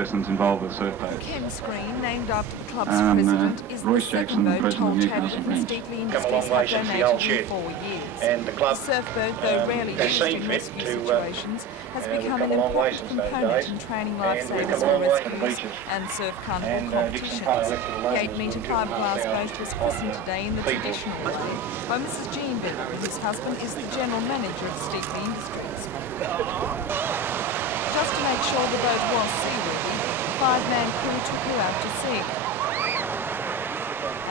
persons involved with surf boats. Ken Screen, named after the club's president, is Royce the Jackson, second boat president Toll of Traders Newcastle and Branch. Steeply Come a Industries long way have since the old donated in shed. 4 years. And the club, The surfboat, though rarely they're used in seen fit rescue to, situations, has we've become come an a long way important since those component days. in training And we've lifesavers come a long on way for the rescues beaches. and surf carnival And competitions. Dixon Park elected The alone 8-metre was fiberglass 2,500 boat was christened today in the people. traditional way by Mrs. Jean Biller, whose husband is the general manager of Steeply Industries. Just to make sure the boat was seaworthy, a 5-man crew took her out to sea.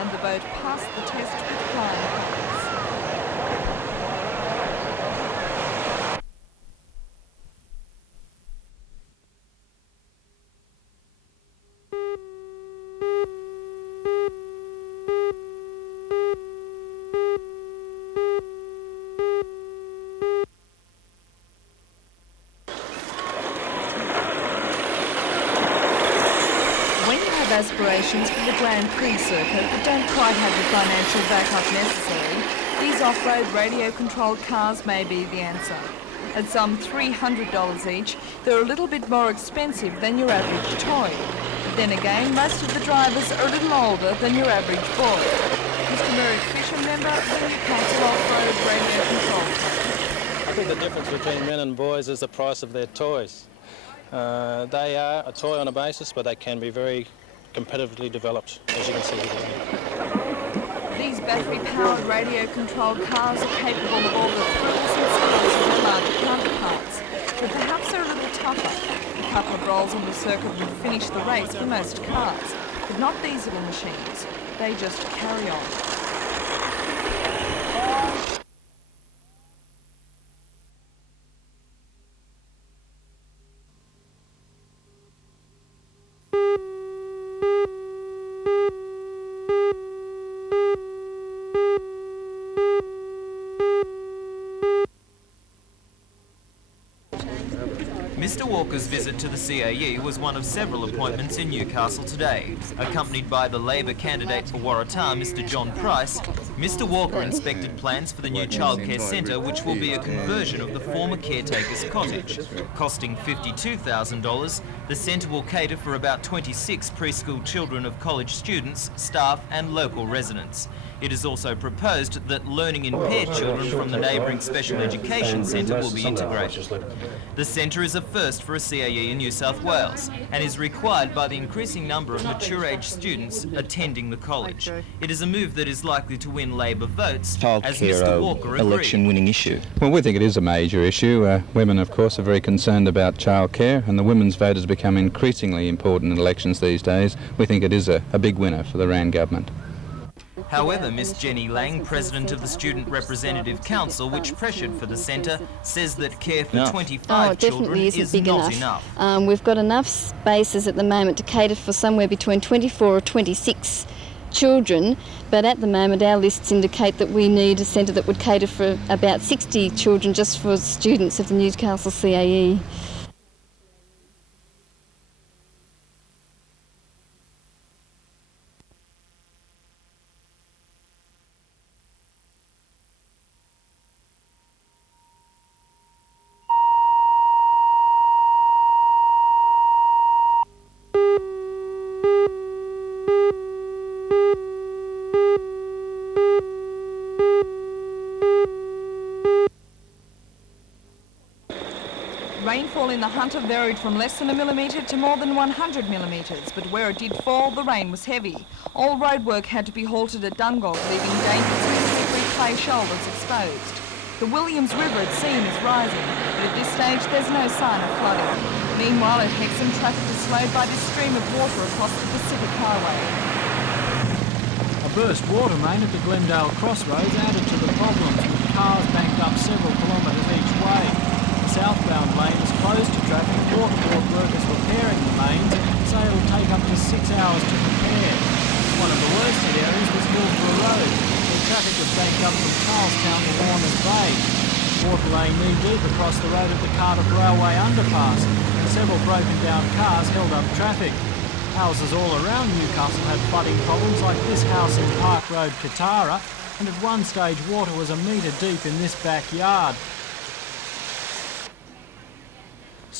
And the boat passed the test with flying colours. Aspirations for the Grand Prix circuit but don't quite have the financial backup necessary, these off-road radio-controlled cars may be the answer. At some $300 each, they're a little bit more expensive than your average toy. But then again, most of the drivers are a little older than your average boy. Mr. Merrick Fisher, member of the Newcastle Off-Road Radio-Controlled Club. I think the difference between men and boys is the price of their toys. They are a toy on a basis, but they can be very competitively developed, as you can see here. These battery-powered radio-controlled cars are capable of all the thrills and skills of their larger counterparts, but perhaps they're a little tougher. A couple of rolls on the circuit would finish the race for most cars, but not these little machines. They just carry on. Mr Walker's visit to the CAE was one of several appointments in Newcastle today. Accompanied by the Labor candidate for Waratah, Mr John Price, Mr Walker inspected plans for the new childcare centre, which will be a conversion of the former caretaker's cottage. Costing $52,000, the centre will cater for about 26 preschool children of college students, staff and local residents. It is also proposed that learning impaired children from the neighbouring special education centre will be integrated. The centre is a first for a CAE in New South Wales and is required by the increasing number of mature age students attending the college. It is a move that is likely to win Labor votes, as Mr Walker agreed. Election-winning issue. Well, we think it is a major issue. Women, of course, are very concerned about childcare, and the women's vote has become increasingly important in elections these days. We think it is a big winner for the Rand government. However, Miss Jenny Lang, president of the Student Representative Council, which pressured for the centre, says that care for 25 children is not enough. We've got enough spaces at the moment to cater for somewhere between 24 or 26 children, but at the moment our lists indicate that we need a centre that would cater for about 60 children just for students of the Newcastle CAE. Rainfall in the Hunter varied from less than a millimetre to more than 100 millimetres, but where it did fall, the rain was heavy. All roadwork had to be halted at Dungog, leaving dangerous slippery clay shoulders exposed. The Williams River at Seam is rising, but at this stage there's no sign of flooding. Meanwhile, at Hexham, traffic is slowed by this stream of water across the Pacific Highway. A burst water main at the Glendale Crossroads added to the problems, with cars banked up several kilometres each way. The southbound lane is closed to traffic, waterboard workers repairing the mains, say it'll take up to 6 hours to repair. One of the worst hit areas was Hillsborough Road, where traffic was banked up from Charlestown to Warners Bay. Water lane knee-deep across the road at the Cardiff Railway underpass, and several broken down cars held up traffic. Houses all around Newcastle had flooding problems, like this house in Park Road, Katara, and at one stage water was a metre deep in this backyard.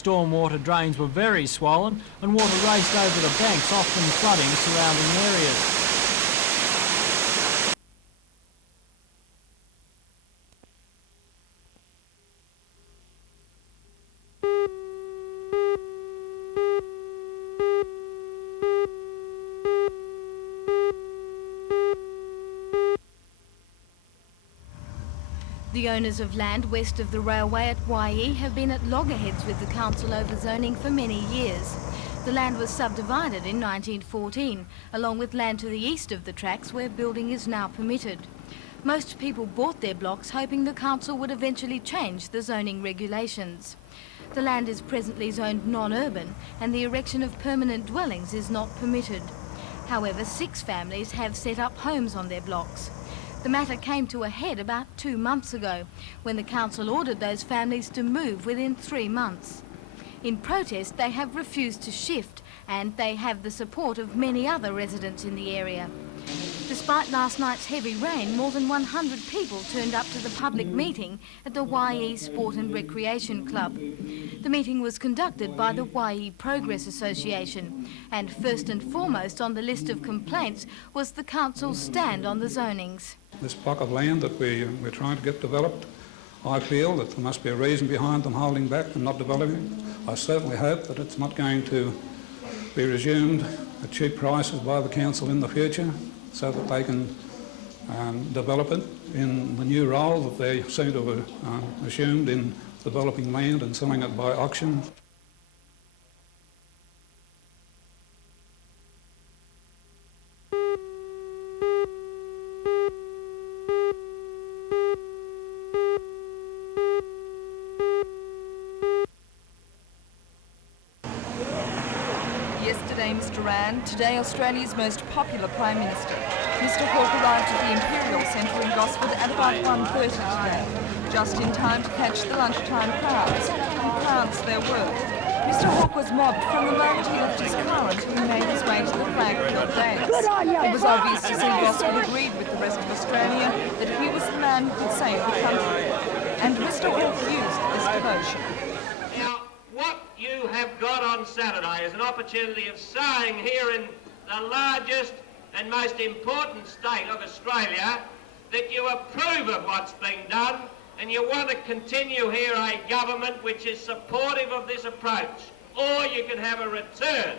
Stormwater drains were very swollen and water raced over the banks, often flooding surrounding areas. The owners of land west of the railway at YE have been at loggerheads with the council over zoning for many years. The land was subdivided in 1914, along with land to the east of the tracks where building is now permitted. Most people bought their blocks hoping the council would eventually change the zoning regulations. The land is presently zoned non-urban and the erection of permanent dwellings is not permitted. However, 6 families have set up homes on their blocks. The matter came to a head about 2 months ago, when the council ordered those families to move within 3 months. In protest, they have refused to shift, and they have the support of many other residents in the area. Despite last night's heavy rain, more than 100 people turned up to the public meeting at the YE Sport and Recreation Club. The meeting was conducted by the YE Progress Association, and first and foremost on the list of complaints was the council's stand on the zonings. This block of land that we're trying to get developed, I feel that there must be a reason behind them holding back and not developing. I certainly hope that it's not going to be resumed at cheap prices by the council in the future, so that they can develop it in the new role that they seem to have assumed in developing land and selling it by auction. Yesterday, Mr. Rand, today Australia's most popular Prime Minister. Mr. Hawke arrived at the Imperial Centre in Gosford at about 1:30 today, just in time to catch the lunchtime crowds. And crowds there were. Mr. Hawke was mobbed from the moment he left his car until he made his way to the flag-filled dais. It was obvious to see Gosford agreed with the rest of Australia that he was the man who could save the country. And Mr. Hawke used this devotion. What you have got on Saturday is an opportunity of saying here in the largest and most important state of Australia that you approve of what's being done and you want to continue here a government which is supportive of this approach. Or you can have a return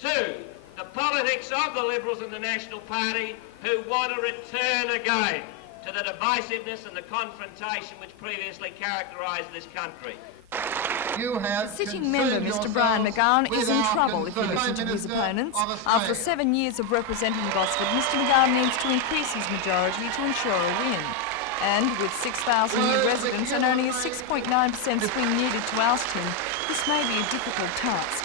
to the politics of the Liberals and the National Party who want to return again to the divisiveness and the confrontation which previously characterised this country. The sitting member, Mr. Brian McGowan, is in trouble if you listen to his opponents. After 7 years of representing Gosford, Mr. McGowan needs to increase his majority to ensure a win. And with 6,000 new residents and only a 6.9% swing needed to oust him, this may be a difficult task.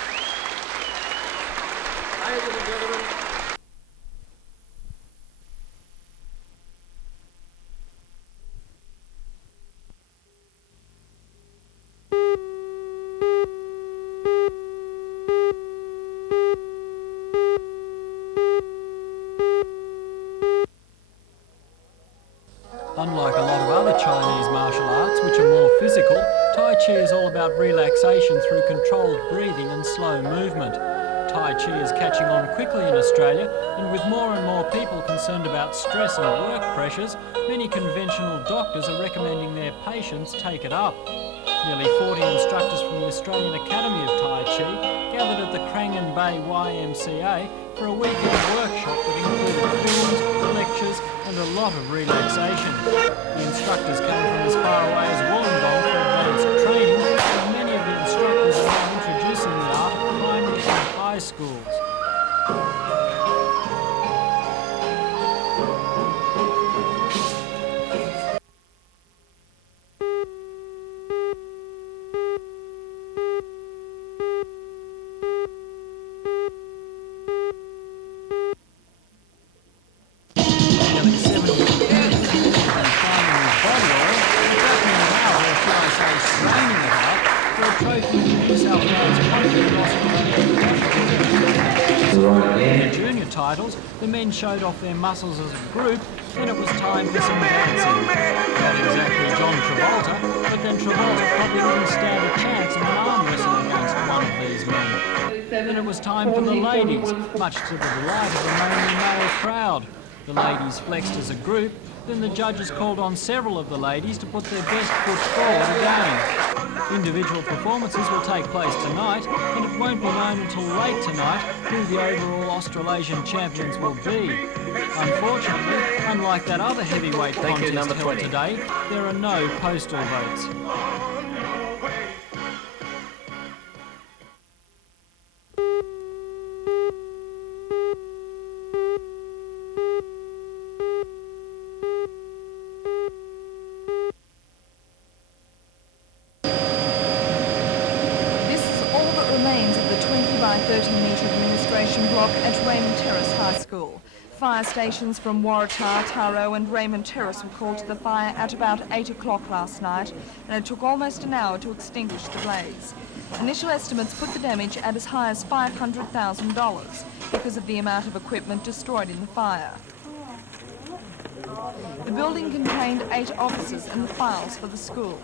Unlike a lot of other Chinese martial arts, which are more physical, Tai Chi is all about relaxation through controlled breathing and slow movement. Tai Chi is catching on quickly in Australia, and with more and more people concerned about stress and work pressures, many conventional doctors are recommending their patients take it up. Nearly 40 instructors from the Australian Academy of Tai Chi gathered at the Crangan Bay YMCA for a weekend workshop that included films, lectures and a lot of relaxation. The instructors came from as far away as Wollongong for advanced training, and many of the instructors are now introducing the art at primary and high schools. In the junior titles, the men showed off their muscles as a group, then it was time for some dancing. Not exactly John Travolta, but then Travolta probably wouldn't stand a chance in an arm wrestle was time for the ladies, much to the delight of the mainly male crowd. The ladies flexed as a group, then the judges called on several of the ladies to put their best foot forward again. Individual performances will take place tonight, and it won't be known until late tonight who the overall Australasian champions will be. Unfortunately, unlike that other heavyweight contest held today, there are no postal votes. This is all that remains of the 20 by 30 metre administration block at Raymond Terrace High School. Fire stations from Waratah, Taro and Raymond Terrace were called to the fire at about 8 o'clock last night, and it took almost an hour to extinguish the blaze. Initial estimates put the damage at as high as $500,000 because of the amount of equipment destroyed in the fire. The building contained 8 offices and the files for the school.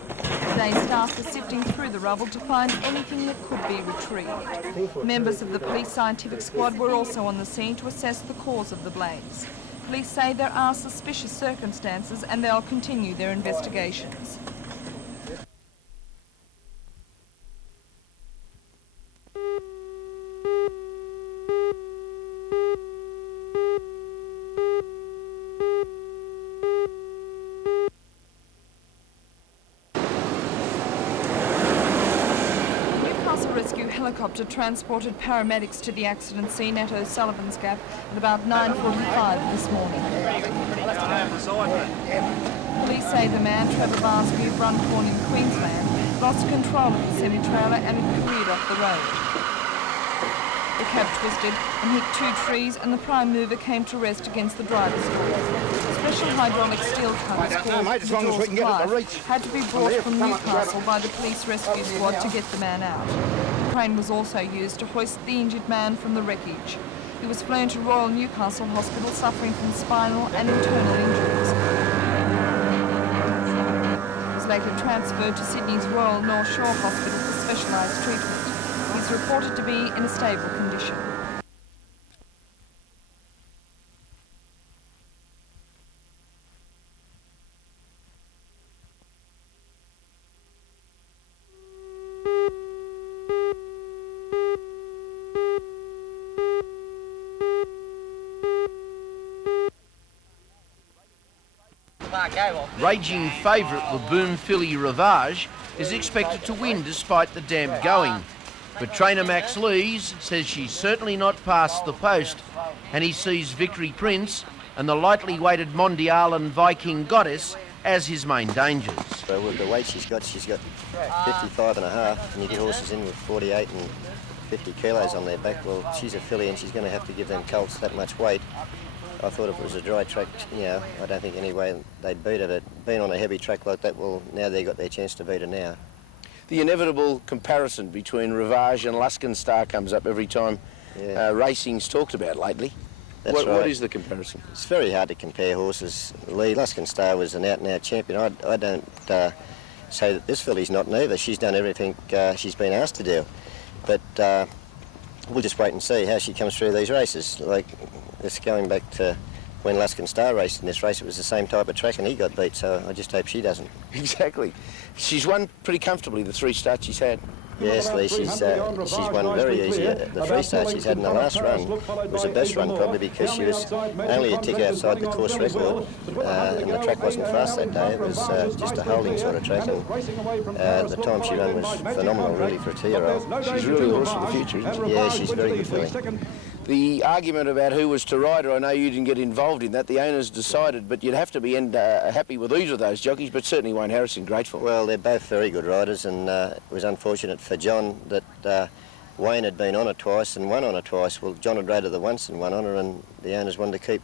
Today, staff were sifting through the rubble to find anything that could be retrieved. Members of the police scientific squad were also on the scene to assess the cause of the blaze. Police say there are suspicious circumstances and they'll continue their investigations. Helicopter transported paramedics to the accident scene at O'Sullivan's Gap at about 9:45 this morning. Police say the man, Trevor Barsby of Runcorn in Queensland, lost control of the semi-trailer and it careered off the road. The cab twisted and hit 2 trees and the prime mover came to rest against the driver's door. Special hydraulic steel cutters called the Jaws Clive had to be brought from Newcastle by the police rescue squad to get the man out. The crane was also used to hoist the injured man from the wreckage. He was flown to Royal Newcastle Hospital suffering from spinal and internal injuries. He was later transferred to Sydney's Royal North Shore Hospital for specialised treatment. He's reported to be in a stable condition. Raging favourite Laboon filly Ravage is expected to win despite the damp going. But trainer Max Lees says she's certainly not past the post, and he sees Victory Prince and the lightly weighted Mondialan Viking Goddess as his main dangers. So with the weight she's got 55 and a half, and you get horses in with 48 and 50 kilos on their back. Well, she's a filly and she's going to have to give them colts that much weight. I thought if it was a dry track, I don't think any way they'd beat her. But being on a heavy track like that, well, now they've got their chance to beat her now. The inevitable comparison between Ravage and Luskin Star comes up every time racing's talked about lately. That's right. What is the comparison? It's very hard to compare horses. Luskin Star was an out-and-out champion. I don't say that this filly's not neither. She's done everything she's been asked to do. But we'll just wait and see how she comes through these races. Like, it's going back to when Luskin Star raced in this race. It was the same type of track and he got beat, so I just hope she doesn't. Exactly. She's won pretty comfortably the 3 starts she's had. Yes, Lee, she's won very easy. The 3 starts she's had in the last run was the best run probably because she was only a tick outside the course record and the track wasn't fast that day. It was just a holding sort of track and the time she ran was phenomenal really for a 2-year-old. She's really a horse for the future, isn't she? Yeah, she's very good filly. The argument about who was to ride her, I know you didn't get involved in that. The owners decided, but you'd have to be happy with either of those jockeys, but certainly Wayne Harrison grateful. Well, they're both very good riders, and it was unfortunate for John that Wayne had been on her twice and won on her twice. Well, John had rated her once and won on her, and the owners wanted to keep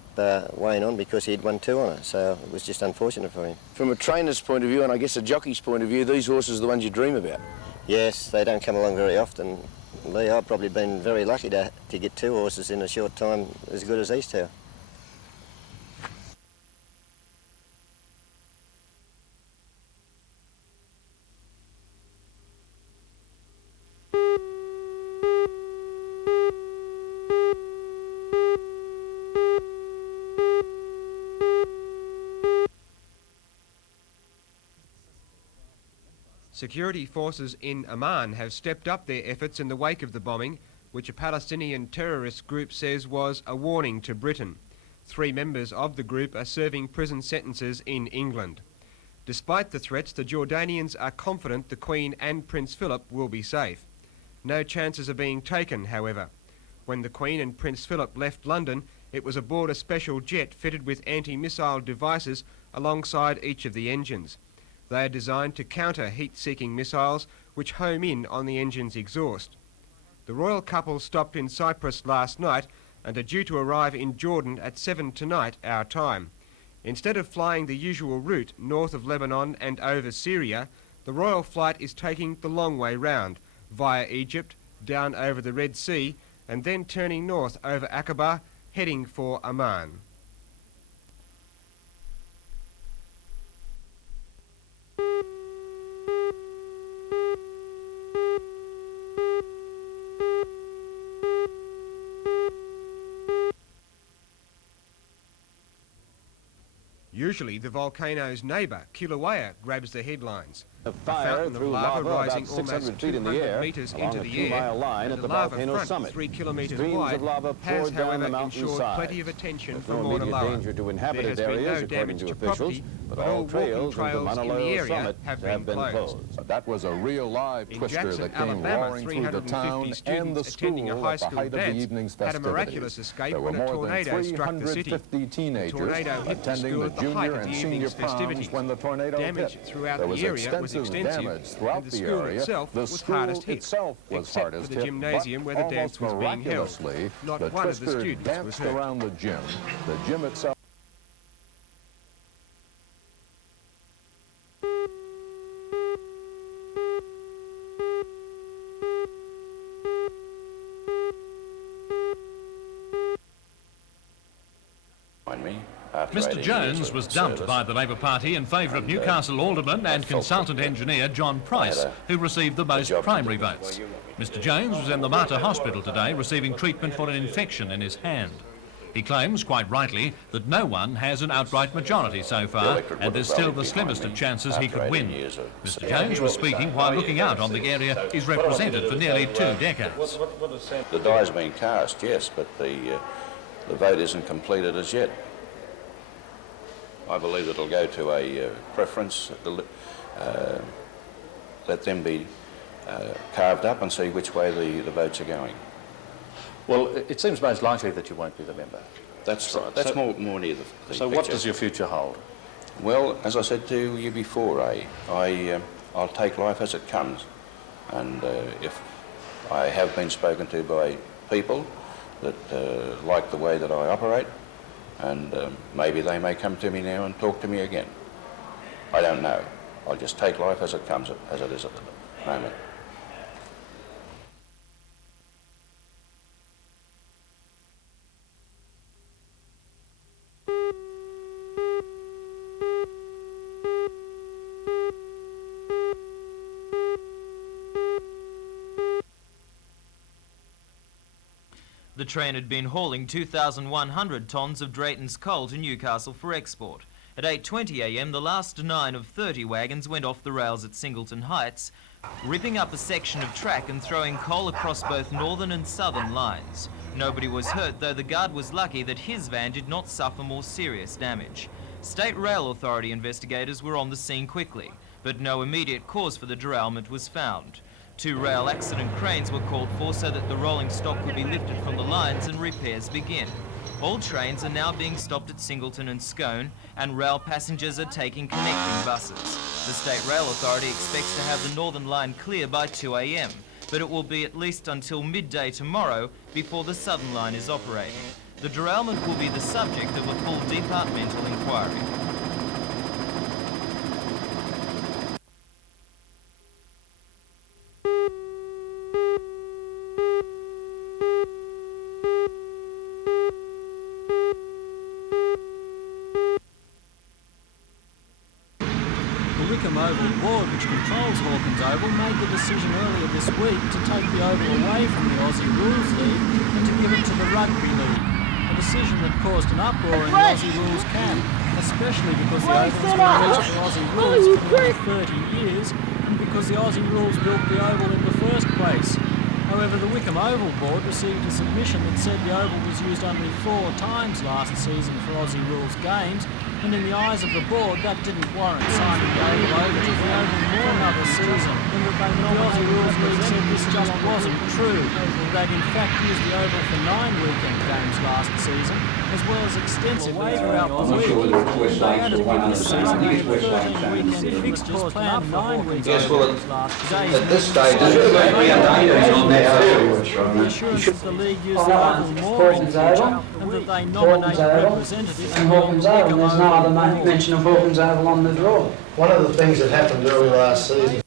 Wayne on because he'd won 2 on her, so it was just unfortunate for him. From a trainer's point of view, and I guess a jockey's point of view, these horses are the ones you dream about. Yes, they don't come along very often. Lee, I've probably been very lucky to get 2 horses in a short time as good as these 2. Security forces in Amman have stepped up their efforts in the wake of the bombing, which a Palestinian terrorist group says was a warning to Britain. 3 members of the group are serving prison sentences in England. Despite the threats, the Jordanians are confident the Queen and Prince Philip will be safe. No chances are being taken, however. When the Queen and Prince Philip left London, it was aboard a special jet fitted with anti-missile devices alongside each of the engines. They are designed to counter heat-seeking missiles which home in on the engine's exhaust. The royal couple stopped in Cyprus last night and are due to arrive in Jordan at 7 tonight, our time. Instead of flying the usual route north of Lebanon and over Syria, the royal flight is taking the long way round, via Egypt, down over the Red Sea, and then turning north over Aqaba, heading for Amman. Usually the volcano's neighbour, Kilauea, grabs the headlines. A fountain of lava rising almost 200 metres into the air, line at the volcano summit. 3 kilometres Streams wide, of lava has, poured down however, the mountain's ensured side. plenty of attention There's from no Mauna immediate Loa. danger to inhabited There has been areas, no according damage to to officials, property, but but all all trails walking into trails Mauna in the Loa area summit have have been been closed. closed. That was a real live In twister Jackson, that came Alabama, roaring through the town 350 and the students attending a school high at the school height of the dance evening's had a festivities. miraculous escape There were when a more than tornado struck the city. 350 The teenagers tornado hit the attending school the at the height junior of the and senior evening's proms festivities. when the tornado Damage hit. throughout There was the area was extensive extensive, damage throughout and the school area. itself The was school hardest hit, itself was except hardest for the hit, gymnasium but where the dance was almost being held. miraculously, Not the one of the twister students was danced hurt. around the gym. The gym itself. Mr Jones was dumped by the Labour Party in favour of Newcastle Alderman and consultant engineer John Price, who received the most primary votes. Mr Jones was in the Mater Hospital today receiving treatment for an infection in his hand. He claims, quite rightly, that no one has an outright majority so far, and there's still the slimmest of chances he could win. Mr Jones was speaking while looking out on the area he's represented for nearly 2 decades. The die's been cast, yes, but the vote isn't completed as yet. I believe it'll go to a preference, let them be carved up and see which way the votes are going. Well, it seems most likely that you won't be the member. That's right. That's more near the So picture. what does your future hold? Well, as I said to you before, I'll take life as it comes. And if I have been spoken to by people that like the way that I operate, and maybe they may come to me now and talk to me again. I don't know. I'll just take life as it comes, as it is at the moment. The train had been hauling 2,100 tonnes of Drayton's coal to Newcastle for export. At 8:20 a.m, the last 9 of 30 wagons went off the rails at Singleton Heights, ripping up a section of track and throwing coal across both northern and southern lines. Nobody was hurt, though the guard was lucky that his van did not suffer more serious damage. State Rail Authority investigators were on the scene quickly, but no immediate cause for the derailment was found. 2 rail accident cranes were called for so that the rolling stock could be lifted from the lines and repairs begin. All trains are now being stopped at Singleton and Scone, and rail passengers are taking connecting buses. The State Rail Authority expects to have the Northern Line clear by 2 a.m, but it will be at least until midday tomorrow before the Southern Line is operating. The derailment will be the subject of a full departmental inquiry. Oval board, which controls Hawkins Oval, made the decision earlier this week to take the Oval away from the Aussie Rules League and to give it to the Rugby League, a decision that caused an uproar in the Aussie Rules camp. especially because the Oval has been reached for Aussie rules for nearly 30 years and because the Aussie rules built the Oval in the first place. However, the Wickham Oval Board received a submission that said the Oval was used only 4 times last season for Aussie rules games, and in the eyes of the board that didn't warrant signing the Oval over to the Oval for another season, and that the Aussie Rules League said this just wasn't true. They'd in fact used the Oval for 9 weekend games last season, as well as extensively throughout the week. They added that this season they had 13 weekend fixtures planned 9 weekend games last season. At this stage, there's going to be a danger on that The assurance that the league used the Oval more in future and that they nominated representatives and Hawkins Oval, and there's no other mention of Hawkins Oval on the draw. One of the things that happened early last season